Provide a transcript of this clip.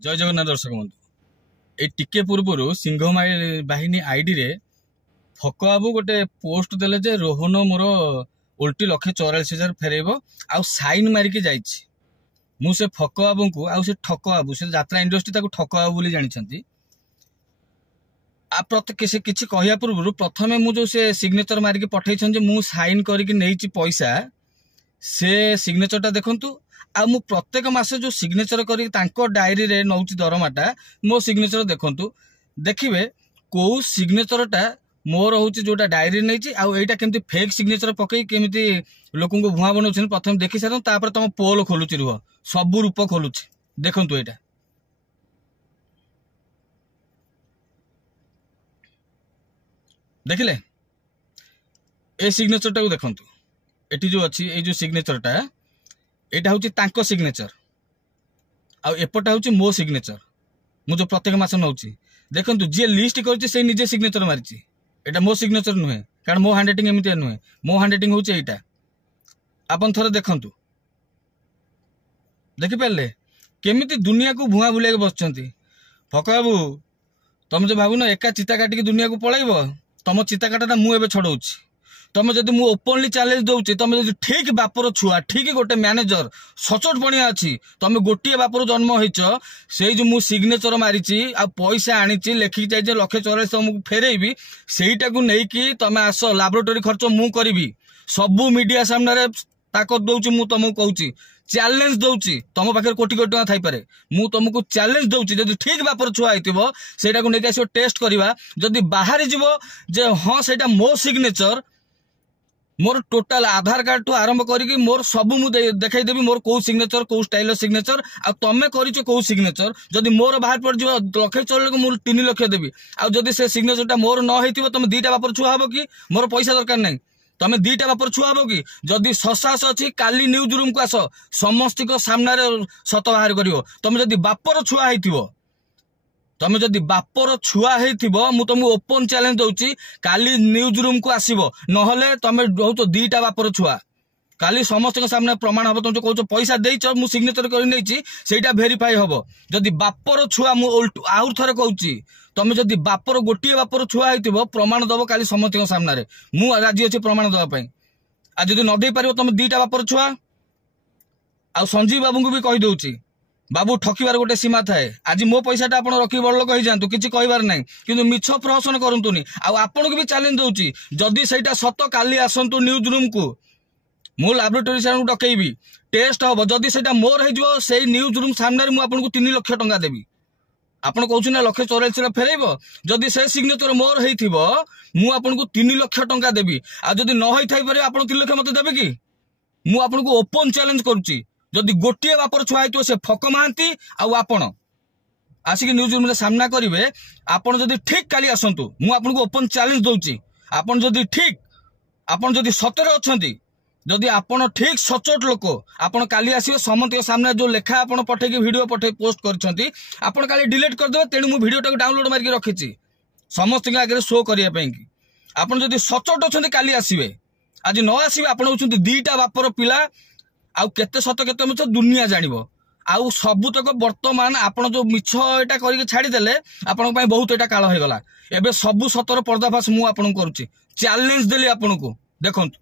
जय जगन्नाथ दर्शक बंधु ए टिके पूर्व सिंह बाहिनी आईडी रे फक बाबू गोटे पोस्ट देले जे रोहन मोर उल्टी 1,44,000 फेरब आउ साइन मारिकी जाइछि। मु से फक बाबू को आउ से ठक बाबू से यात्रा इंडस्ट्री ताको ठक बाबू बोली जानिछंती। किसी कहया पूर्व प्रथमे मु जो से सिग्नेचर मारिकी पठैछन जे मु साइन करिकी नेइछि पैसा से सिग्नेचर टा देखंतु। आ मु प्रत्येक मास जो सिग्नेचर करी तांको डायरी रे नौची दरमाटा मो सिग्नेचर देखंतु। देखिबे को सिग्नेचर टा मोर होची जोटा डायरी नेछि आ एटा केमती फेक सिग्नेचर पकई केमती लोकन को भुआ बनौछन प्रथम देखि सारन तापर तम पोल खोलुची रुह सब रूप खोलुची देखंतु। एटा देखिले ए सिग्नेचर टा को देखंतु। एटी जो अछि ए जो सिग्नेचर टा एटा होची तांको सिग्नेचर आ एपटा होची मो सिग्नेचर मु जो प्रत्येक मास नौची देखंतु। जे लिस्ट करछि से निजे सिग्नेचर मारिछि एटा मो सिग्नेचर नुहे कारण मो हैंडराइटिंग एमिति नुहे। मो हैंडराइटिंग होची एटा आपन थोड़े देखंतु। देखि परले केमिति दुनिया को भुआ बुले के बसचंती। फक बाबू तुम जो भाबु न एका चिता काटी के दुनिया को पळाइबो तम चिता काटाटा मु एबे छडौछि। तुम जदि मु ओपनली चैलेंज दउछि तुम जदि ठीक बापर छुआ ठीक गोटे मैनेजर सचोट बनिया अछि तुम गोटे बापर जन्म होइछ से जो मु सिग्नेचर मारिछि आ पैसा आनिछि लेखि जाय जे 1,44,000 तुमको फेरेबी सेईटा को नै कि तुम आस लैबोरेटरी खर्च मु करबी सबु मीडिया सामने रे ताकत दउछि। मु तुमको कहूछि चैलेंज दउछि तुम पाखे कोटी कोटी टका थाई पारे मु तुमको चैलेंज दउछि जदि ठीक बापर छुआ आइतिबो सेटा को नै कि आसो टेस्ट करबा जदि बाहर जिवो जे हां सेटा मो सिग्नेचर मोर टोटाल आधार कार्ड टू आरंभ करिकी मोर सब मु देखाई देबी मोर को सिग्नेचर को स्टाइल सिग्नेचर आ तमे करिचो को सिग्नेचर जदि मोर बाहर पड़ जिवो 1,44,000 को मु 3 लाख देबी आ जदि से सिग्नेचर टा मोर न हेतिबो तमे दीटा बापर छुआ हबो कि मोर पैसा दरकार नै तमे दीटा बापर छुआ हबो कि जदि ससास अछि काली न्यूज रूम को आसो समस्त को सामने रे सत बाहर करिवो। तमे जदि बापर छुआ हेतिबो तमे जदि बापर छुआ हेतिबो मु तुमको ओपन चैलेंज दउछि काली न्यूज रूम को आसीबो नहले तमे बहुत दीटा बापर छुआ काली समस्त के सामने प्रमाण हबो। तुम जो कहछो पैसा देइछ मु सिग्नेचर करि नैछि सेटा वेरीफाई हबो। जदि बापर छुआ मु आउर थरे कहूछि तमे जदि बापर गोटिए बापर छुआ हेतिबो प्रमाण दबो काली समस्त के सामने रे मु राजी अछि प्रमाण दबा पई। आ जदि न देई पारिबो तमे दीटा बापर छुआ आ संजीव बाबू को भी कहि दउछि बाबू ठकिबार गोटे सीमा थाए। आज मो पैसाटा आपण रखी बड़ लोक जातु किसी कहबार ना कि मिछ प्रहसन करतुनी आपन को भी चैलेंज दउछि जदि सेटा सत काली आसंतु न्यूज रूम को मु लैबोरेटरी सार को डकैबी टेस्ट हबो जदि सेटा मोर हे जिवो सेई न्यूज रूम सामने रे मु आपन को 3 लाख टंका देबी। आपण कहउछि ना 1,44,000 फेरैबो जदि से सिग्नेचर मोर हेइथिबो मु आपन को 3 लाख टंका देबी आ जदि न होई थाई पारे आपण 3 लाख मते देबे कि मु आपन को ओपन चैलेंज करूछि। जदि गोटे बापर छुआ हेतु से फक महांती आपण आसिक न्यूज रूम सामना करेंगे आपन जदि ठीक काली आसतु मु आपन को ओपन चैलेंज दउछि आपन जदि ठीक आपन जदि सତରେ अछंती जदि आपन ठीक सचोट लोक आपन काली आसीबे समस्त के सामने जो लेखा आपन पठे की वीडियो पठे पोस्ट करछंती आपन काली डिलीट कर देबे तेनु मु वीडियो टाको डाउनलोड मार के रखिछि समस्त के आगे शो करिया पई कि आपन जदि सचोट अछंती काली आसीबे आज न आसीबे आपन होछंती दीटा बापर पिला आउ केते सत केते मिछ दुनिया जानिबो आउ सबुतक वर्तमान आपण जो मिछ एटा करिके छाडी देले आपण पई बहुत एटा काल होय गला एबे सबु सतर पर्दाफाश मु आपण करूची चैलेंज देली आपण को देखंतु।